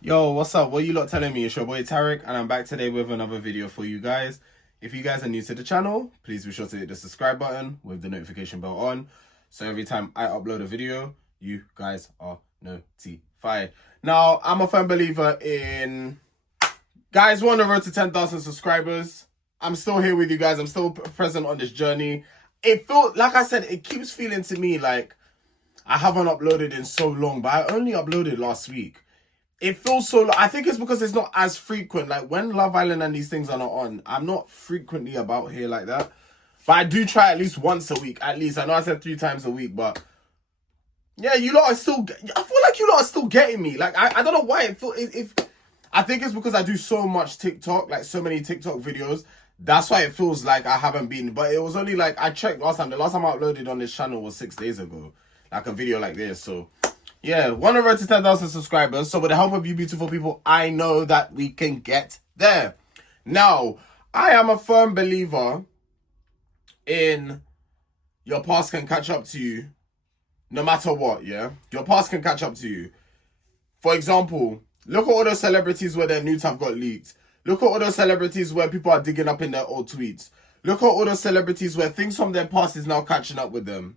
Yo, what's up? What you lot telling me? It's your boy Tarek, and I'm back today with another video for you guys. If you guys are new to the channel, please be sure to hit the subscribe button with the notification bell on, so every time I upload a video, you guys are notified. Now, I'm a firm believer in guys, we're on the road to 10,000 subscribers. I'm still here with you guys. I'm still present on this journey. It felt, like I said, it keeps feeling to me like I haven't uploaded in so long, but I only uploaded last week. It feels so. I think it's because it's not as frequent. Like when Love Island and these things are not on, I'm not frequently about here like that. But I do try at least once a week. At least I know I said 3 times a week, but yeah, you lot are still. I feel like you lot are still getting me. Like I don't know why it feel if. I think it's because I do so much TikTok, like so many TikTok videos. That's why it feels like I haven't been. But it was only like I checked last time. The last time I uploaded on this channel was 6 days ago, like a video like this. So. Yeah, one of road to 10,000 subscribers. So with the help of you beautiful people, I know that we can get there. Now, I am a firm believer in your past can catch up to you no matter what, yeah? Your past can catch up to you. For example, look at all those celebrities where their nudes have got leaked. Look at all those celebrities where people are digging up in their old tweets. Look at all those celebrities where things from their past is now catching up with them.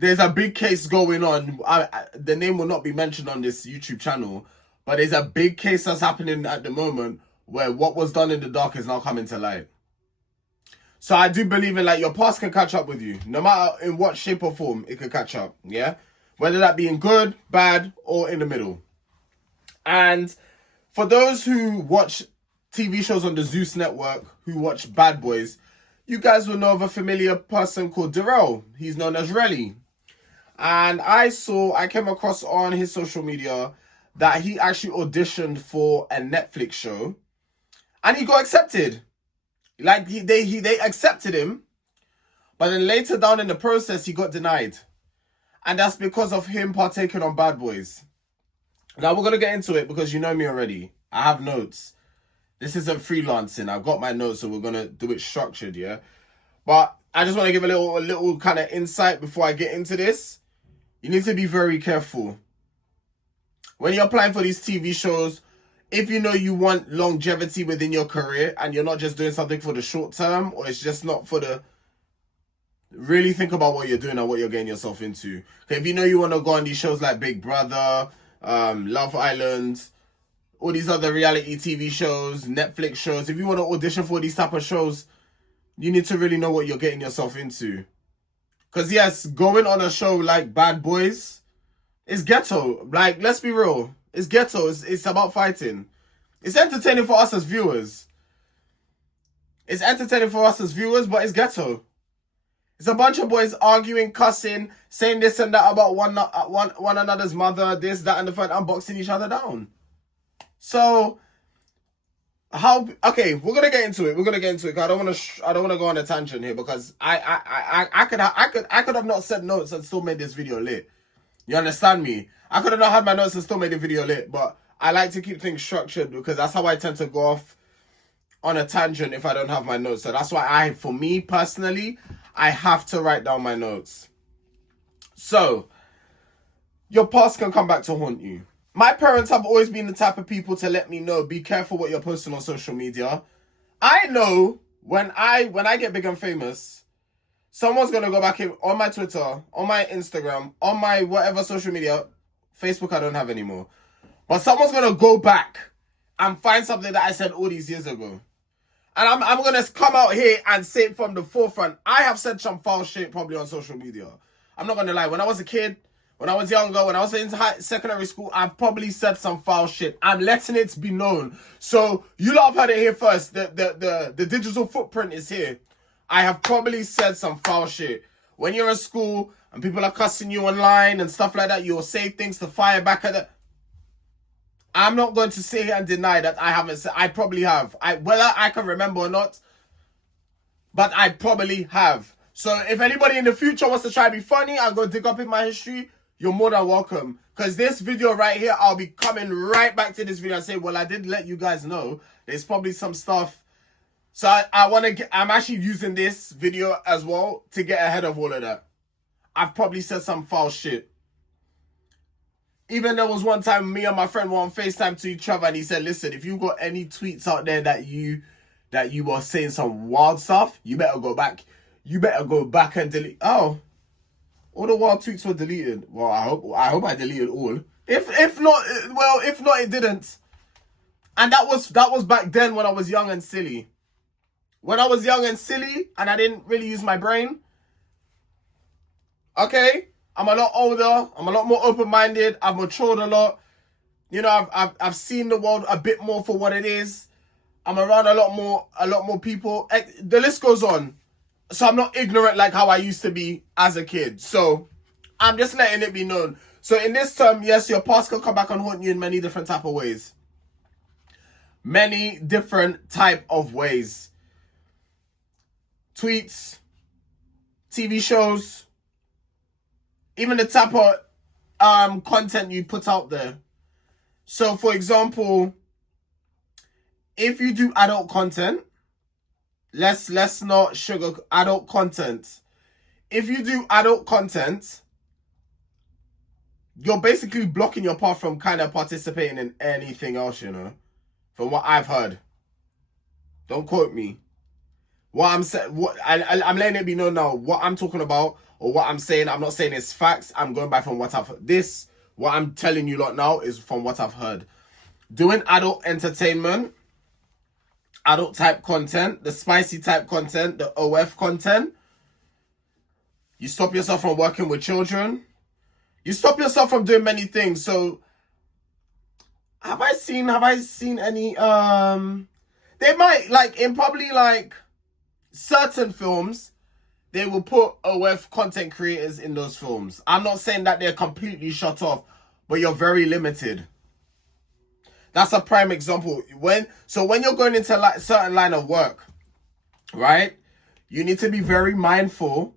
There's a big case going on. The name will not be mentioned on this YouTube channel, but there's a big case that's happening at the moment where what was done in the dark is now coming to light. So I do believe in like your past can catch up with you. No matter in what shape or form, it can catch up. Yeah? Whether that be in good, bad, or in the middle. And for those who watch TV shows on the Zeus network, who watch Bad Boys, you guys will know of a familiar person called Durrell. He's known as RellyB. And I came across on his social media that he actually auditioned for a Netflix show and he got accepted. Like they accepted him, but then later down in the process, he got denied. And that's because of him partaking on Bad Boys. Now we're going to get into it because you know me already. I have notes. This isn't freelancing. I've got my notes, so we're going to do it structured, yeah? But I just want to give a little kind of insight before I get into this. You need to be very careful. When you're applying for these TV shows, if you know you want longevity within your career and you're not just doing something for the short term, or it's just not for the... Really think about what you're doing and what you're getting yourself into. Okay, if you know you want to go on these shows like Big Brother, Love Island, all these other reality TV shows, Netflix shows, if you want to audition for these type of shows, you need to really know what you're getting yourself into. Because yes, going on a show like Bad Boys is ghetto. Like, let's be real. It's ghetto. It's about fighting. It's entertaining for us as viewers. It's entertaining for us as viewers, but it's ghetto. It's a bunch of boys arguing, cussing, saying this and that about one another's mother, this, that, and the third, unboxing each other down. So... okay, we're gonna get into it. I don't wanna go on a tangent here because I could have not said notes and still made this video lit. You understand me? I could have not had my notes and still made the video lit, but I like to keep things structured because that's how I tend to go off on a tangent if I don't have my notes. So that's why for me personally, I have to write down my notes. So your past can come back to haunt you. My parents have always been the type of people to let me know, be careful what you're posting on social media. I know when I get big and famous, someone's going to go back on my Twitter, on my Instagram, on my whatever social media. Facebook I don't have anymore. But someone's going to go back and find something that I said all these years ago. And I'm going to come out here and say it from the forefront. I have said some foul shit probably on social media. I'm not going to lie. When I was a kid... When I was younger, when I was in secondary school, I've probably said some foul shit. I'm letting it be known. So, you lot have heard it here first. The digital footprint is here. I have probably said some foul shit. When you're in school and people are cussing you online and stuff like that, you'll say things to fire back at it. I'm not going to sit here and deny that I haven't said. I probably have. Whether I can remember or not, but I probably have. So, if anybody in the future wants to try to be funny and go dig up in my history, you're more than welcome. Because this video right here, I'll be coming right back to this video and say, well, I did let you guys know. There's probably some stuff. So I'm actually using this video as well to get ahead of all of that. I've probably said some foul shit. Even there was one time me and my friend were on FaceTime to each other, and he said, listen, if you got any tweets out there that you were saying some wild stuff, you better go back. You better go back and delete. Oh, all the wild tweets were deleted. Well, I hope I deleted all. If not, it didn't. And that was back then when I was young and silly. When I was young and silly and I didn't really use my brain. Okay, I'm a lot older. I'm a lot more open-minded. I've matured a lot. You know, I've seen the world a bit more for what it is. I'm around a lot more people. The list goes on. So I'm not ignorant like how I used to be as a kid. So I'm just letting it be known. So in this term, yes, your past can come back and haunt you in many different type of ways. Many different type of ways. Tweets, TV shows, even the type of content you put out there. So for example, if you do adult content, let's not sugar adult content. If you do adult content, you're basically blocking your path from kind of participating in anything else, you know, from what I've heard. Don't quote me. What I'm saying, I'm letting it be known now. What I'm talking about or what I'm saying, I'm not saying it's facts. I'm going by from what I've heard. What I'm telling you lot now is from what I've heard. Doing adult entertainment, adult type content, the spicy type content, the OF content. You stop yourself from working with children. You stop yourself from doing many things. So have I seen any they might in probably certain films they will put OF content creators in those films. I'm not saying that they're completely shut off, but you're very limited. That's a prime example. When you're going into certain line of work, right? You need to be very mindful,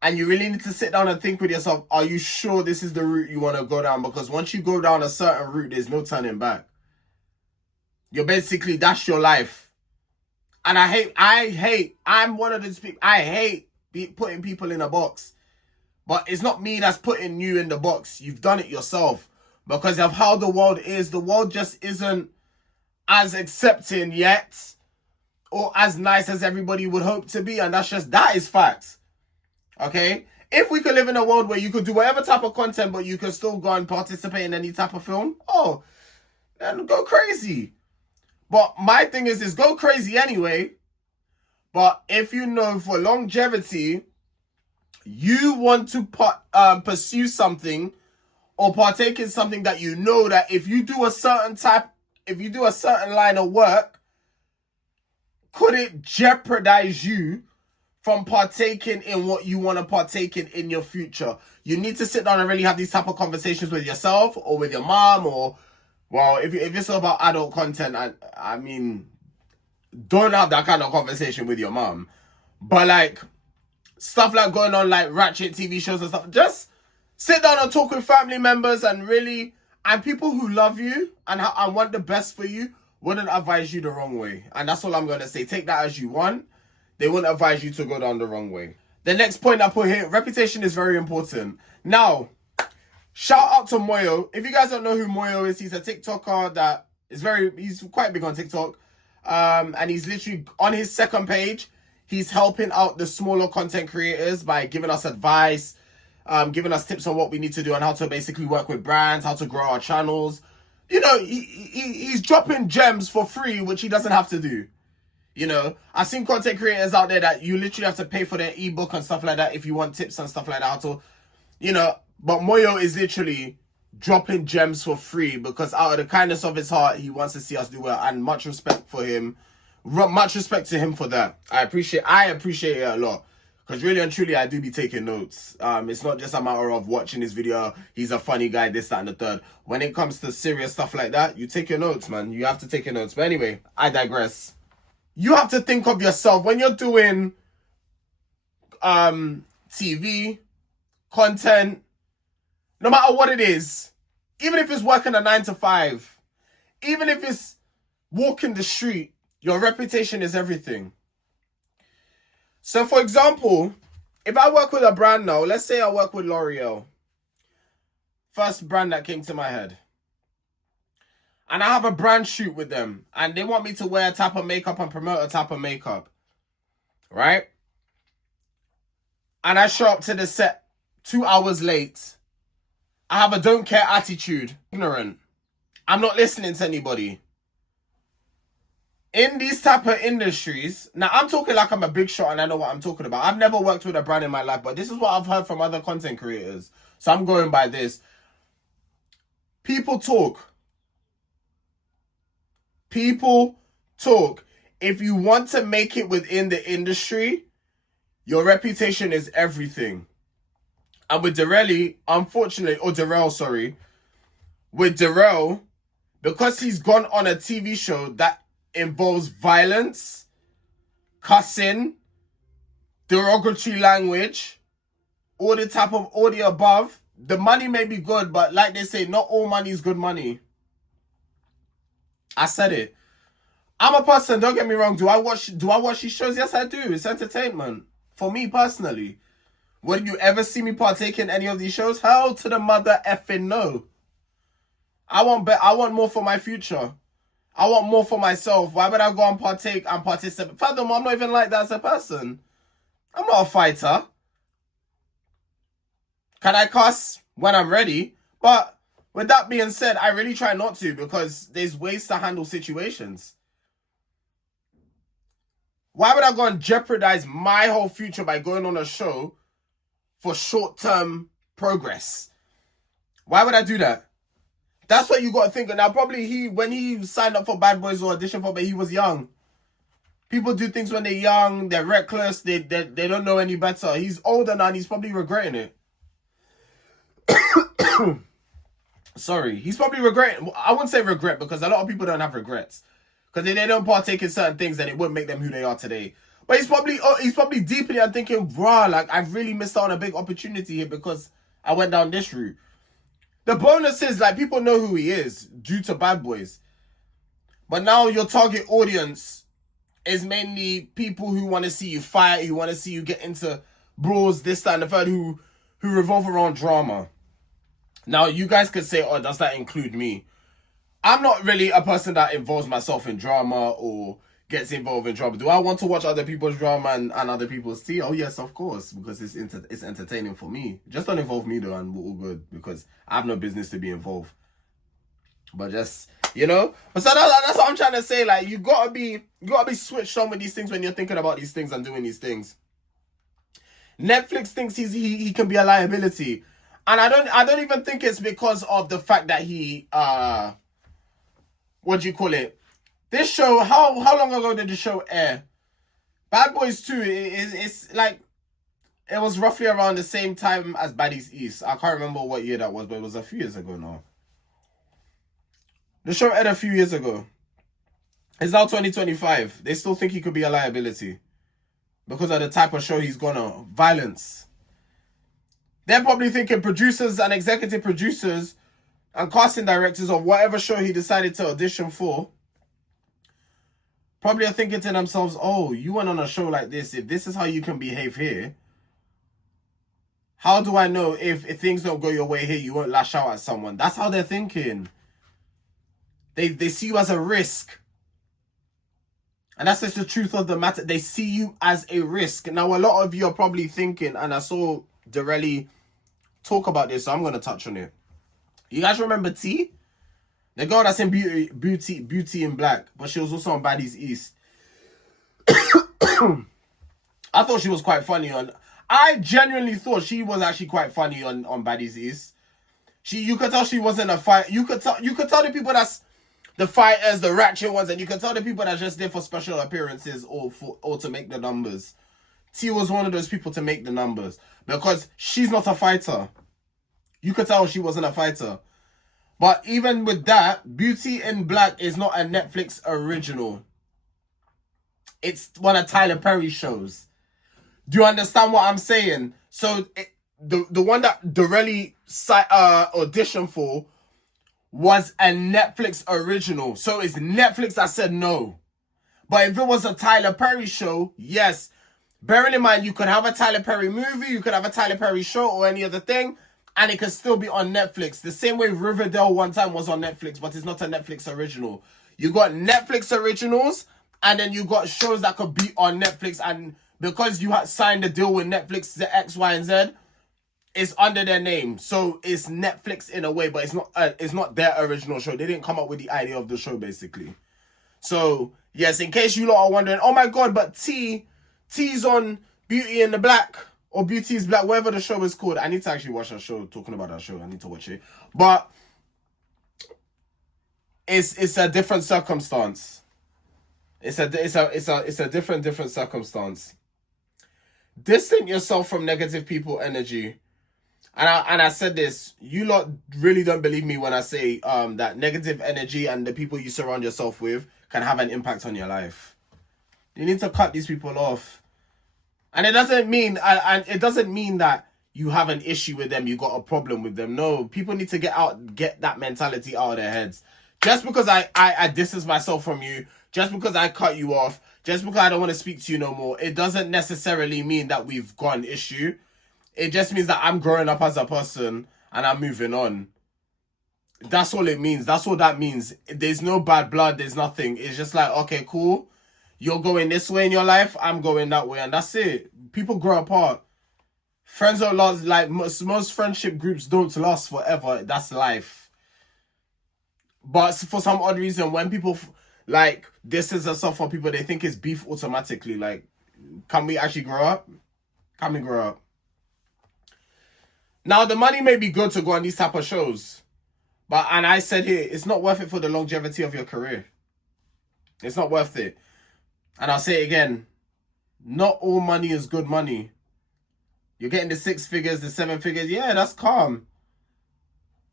and you really need to sit down and think with yourself, are you sure this is the route you want to go down? Because once you go down a certain route, there's no turning back. You're basically, that's your life. And I'm one of those people, I hate putting people in a box. But it's not me that's putting you in the box. You've done it yourself. Because of how the world is. The world just isn't as accepting yet. Or as nice as everybody would hope to be. And that is facts. Okay? If we could live in a world where you could do whatever type of content, but you could still go and participate in any type of film. Oh, then go crazy. But my thing is go crazy anyway. But if you know for longevity, you want to pursue something or partake in something that you know that if you do a certain line of work, could it jeopardize you from partaking in what you want to partake in your future? You need to sit down and really have these type of conversations with yourself or with your mom or, well, if it's about adult content, I mean, don't have that kind of conversation with your mom. But stuff like going on ratchet TV shows and stuff, just sit down and talk with family members and people who love you and want the best for you wouldn't advise you the wrong way. And that's all I'm going to say. Take that as you want. They wouldn't advise you to go down the wrong way. The next point I put here, reputation is very important. Now, shout out to Moyo. If you guys don't know who Moyo is, he's a TikToker that he's quite big on TikTok. And he's literally on his second page, he's helping out the smaller content creators by giving us advice, giving us tips on what we need to do and how to basically work with brands, how to grow our channels. You know, he's dropping gems for free, which he doesn't have to do. You know, I've seen content creators out there that you literally have to pay for their ebook and stuff like that if you want tips and stuff like that. But Moyo is literally dropping gems for free because out of the kindness of his heart, he wants to see us do well, and much respect for him. Much respect to him for that. I appreciate it a lot. Because really and truly, I do be taking notes. It's not just a matter of watching his video. He's a funny guy, this, that, and the third. When it comes to serious stuff like that, you take your notes, man. You have to take your notes. But anyway, I digress. You have to think of yourself when you're doing TV, content, no matter what it is. Even if it's working a 9 to 5. Even if it's walking the street, your reputation is everything. So, for example, if I work with a brand now, let's say I work with L'Oreal. First brand that came to my head. And I have a brand shoot with them. And they want me to wear a type of makeup and promote a type of makeup. Right? And I show up to the set 2 hours late. I have a don't care attitude. Ignorant. I'm not listening to anybody. In these type of industries, now I'm talking like I'm a big shot and I know what I'm talking about. I've never worked with a brand in my life, but this is what I've heard from other content creators. So I'm going by this. People talk. People talk. If you want to make it within the industry, your reputation is everything. And with Durrell, unfortunately, or Durrell, sorry, with Durrell, because he's gone on a TV show that involves violence, cussing, derogatory language, all the type of all the above, the money may be good, but like they say, not all money is good money. I said it. I'm a person, don't get me wrong. Do I watch these shows? Yes, I do. It's entertainment. For me personally. Would you ever see me partake in any of these shows? Hell to the mother effing no. I want more for my future. I want more for myself. Why would I go and partake and participate? Furthermore, I'm not even like that as a person. I'm not a fighter. Can I cuss when I'm ready? But with that being said, I really try not to because there's ways to handle situations. Why would I go and jeopardize my whole future by going on a show for short-term progress? Why would I do that? That's what you got to think. Now, probably when he signed up for Bad Boys or auditioned for, but he was young. People do things when they're young. They're reckless. They don't know any better. He's older now and he's probably regretting it. Sorry. He's probably regretting. I wouldn't say regret because a lot of people don't have regrets. Because if they don't partake in certain things, then it wouldn't make them who they are today. But he's probably deep in it and thinking, bruh, like, I've really missed out on a big opportunity here because I went down this route. The bonus is, like, people know who he is due to Bad Boys. But now your target audience is mainly people who want to see you fight, who want to see you get into brawls, this, that, and the third, who revolve around drama. Now, you guys could say, oh, does that include me? I'm not really a person that involves myself in drama or gets involved in drama. Do I want to watch other people's drama and other people's tea? Oh, yes, of course, because it's entertaining for me. Just don't involve me, though, and we're all good, because I have no business to be involved. But just, you know? But so that's what I'm trying to say. Like, you gotta be switched on with these things when you're thinking about these things and doing these things. Netflix thinks he can be a liability. And I don't even think it's because of the fact that he, what do you call it? This show, how long ago did the show air? Bad Boys 2, it's like, it was roughly around the same time as Baddies East. I can't remember what year that was, but it was a few years ago now. The show aired a few years ago. It's now 2025. They still think he could be a liability. Because of the type of show he's gone on. Violence. They're probably thinking producers and executive producers and casting directors of whatever show he decided to audition for probably are thinking to themselves, oh, you went on a show like this. If this is how you can behave here, how do I know if things don't go your way here, you won't lash out at someone? That's how they're thinking. They see you as a risk. And that's just the truth of the matter. They see you as a risk. Now, a lot of you are probably thinking, and I saw Durrell talk about this, so I'm going to touch on it. You guys remember T? The girl that's in Beauty in Black, but she was also on Baddies East. I thought she was quite funny on... I genuinely thought she was actually quite funny on Baddies East. You could tell she wasn't a fight. You could tell the people that's the fighters, the ratchet ones, and you could tell the people that's just there for special appearances or to make the numbers. T was one of those people to make the numbers because she's not a fighter. You could tell she wasn't a fighter. But even with that, Beauty in Black is not a Netflix original. It's one of Tyler Perry's shows. Do you understand what I'm saying? So the one that Durrell auditioned for was a Netflix original. So it's Netflix that said no. But if it was a Tyler Perry show, yes. Bearing in mind, you could have a Tyler Perry movie, you could have a Tyler Perry show or any other thing. and it can still be on Netflix. The same way Riverdale one time was on Netflix, but it's not a Netflix original. You got Netflix originals, and then you got shows that could be on Netflix, and because you had signed a deal with Netflix, the X, Y, and Z, it's under their name. So it's Netflix in a way, but it's not their original show. They didn't come up with the idea of the show, basically. So, yes, in case you lot are wondering, oh my God, but T's on Beauty and the Black, or Beauty is Black, whatever the show is called. I need to actually watch that show, talking about that show. I need to watch it. But it's a different circumstance. It's a different circumstance. Distance yourself from negative people energy. And I said this, you lot really don't believe me when I say that negative energy and the people you surround yourself with can have an impact on your life. You need to cut these people off. And it doesn't mean that you have an issue with them, you got a problem with them. No, people need to get that mentality out of their heads. Just because I distance myself from you, just because I cut you off, just because I don't want to speak to you no more, it doesn't necessarily mean that we've got an issue. It just means that I'm growing up as a person and I'm moving on. That's all it means. That's all that means. There's no bad blood. There's nothing. It's just like, okay, cool. You're going this way in your life. I'm going that way. And that's it. People grow apart. Friends don't last. Like most friendship groups don't last forever. That's life. But for some odd reason, when people like distance themselves from people, they think it's beef automatically. Like, can we actually grow up? Can we grow up? Now, the money may be good to go on these type of shows. And I said here, it's not worth it for the longevity of your career. It's not worth it. And I'll say it again. Not all money is good money. You're getting the 6 figures, the 7 figures. Yeah, that's calm.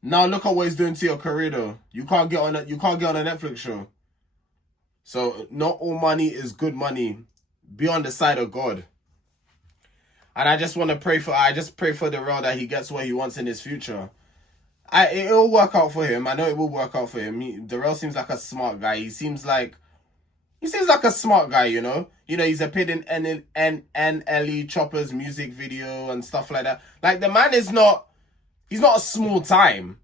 Now look at what it's doing to your career though. You can't get on a Netflix show. So not all money is good money. Be on the side of God. And I just pray for Durrell that he gets what he wants in his future. It'll work out for him. I know it will work out for him. Durrell seems like a smart guy. He seems like a smart guy, you know. He's appeared in NLE Chopper's music video and stuff like that. Like, the man he's not a small time.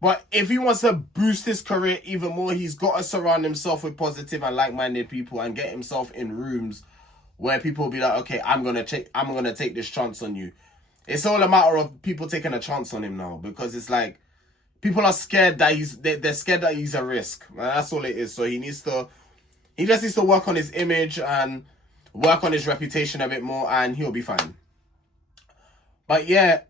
But if he wants to boost his career even more, he's got to surround himself with positive and like-minded people and get himself in rooms where people will be like, okay, I'm gonna take this chance on you. It's all a matter of people taking a chance on him now, because it's like people are scared that they're scared that he's a risk. And that's all it is. So he just needs to work on his image and work on his reputation a bit more, and he'll be fine. But yeah,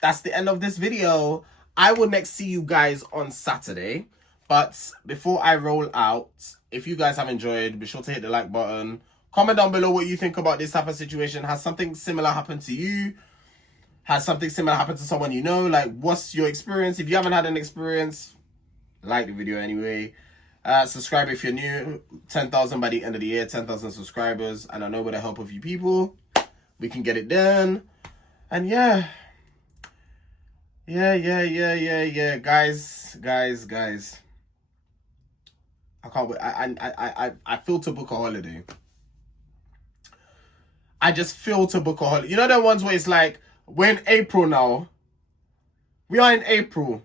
that's the end of this video. I will next see you guys on Saturday. But before I roll out, if you guys have enjoyed, be sure to hit the like button. Comment down below what you think about this type of situation. Has something similar happened to you? Has something similar happened to someone you know? Like, what's your experience? If you haven't had an experience, like the video anyway. Subscribe if you're new. 10,000 by the end of the year. 10,000 subscribers. And I know with the help of you people, we can get it done. And yeah. Yeah. Guys. I can't wait. I feel to book a holiday. I just feel to book a holiday. You know the ones where it's like, we're in April now. We are in April.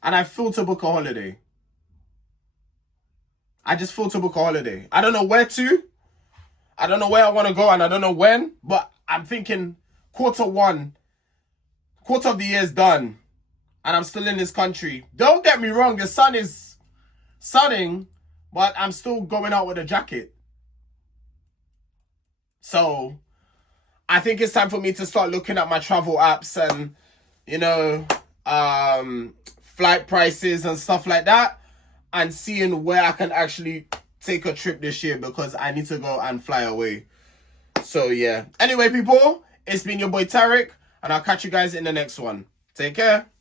And I feel to book a holiday. I just feel to book a holiday. I don't know where to. I don't know where I want to go, and I don't know when. But I'm thinking quarter of the year's done. And I'm still in this country. Don't get me wrong. The sun is sunning. But I'm still going out with a jacket. So I think it's time for me to start looking at my travel apps and, flight prices and stuff like that, and seeing where I can actually take a trip this year, because I need to go and fly away. So yeah. Anyway, people, it's been your boy Tarek, and I'll catch you guys in the next one. Take care.